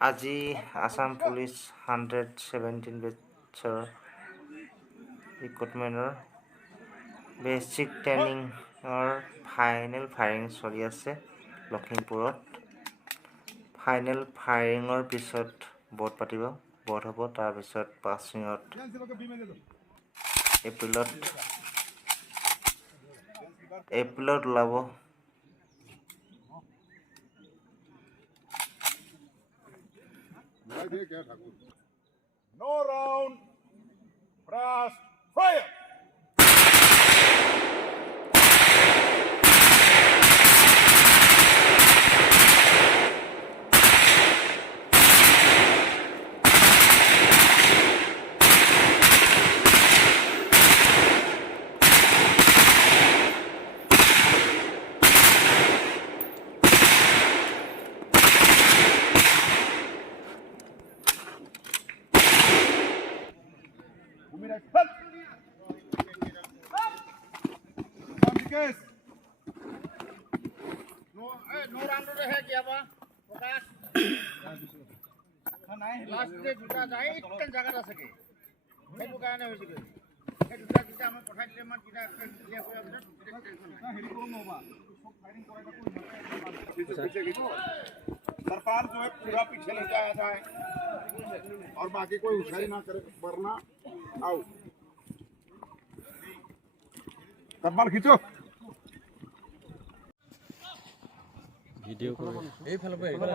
আজি Assam police 117 batch ৰিক্ৰুটমেণ্টৰ basic ট্ৰেইনিঙৰ ফাইনেল ফায়াৰিং চলি আছে লখিমপুৰত। ফাইনেল ফায়াৰিঙৰ পিছত ভোট হ'ব। তাৰপিছত পাছিঙত এপ্ৰিলত ওলাব। No round. Brass. Fire. No round to है क्या बा प्रकाश नहीं लास्ट डे जुटा जाए इतने जगह रह सके ये तो कहने हो सके ये जुटा जुटा हमें पठाई दिले मत जुटा ले कोई अपने ना हेली को नो बा सब फायरिंग करेगा कोई सरकार जो है पूरा पीछे ले जाया जाए और बाकी कोई होशियारी ना करे वरना आओ तब्बाल खींचो ভিডিও কৰে এই ফালৰ পৰা এইফালে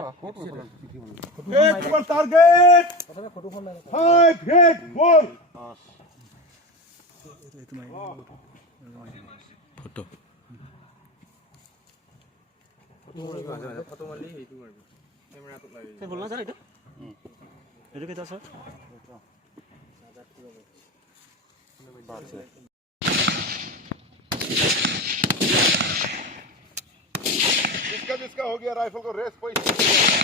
টাৰ্গেট প্ৰথমে ফটোখন মাৰি 5 হিট 4 এইটো মাৰি ফটো মাৰি এইটো মাৰিব কেমেৰাটো লাগি তে বলনা স্যার এটা কেটা স্যার जिसका हो गया राइफल को रेस पोजीशन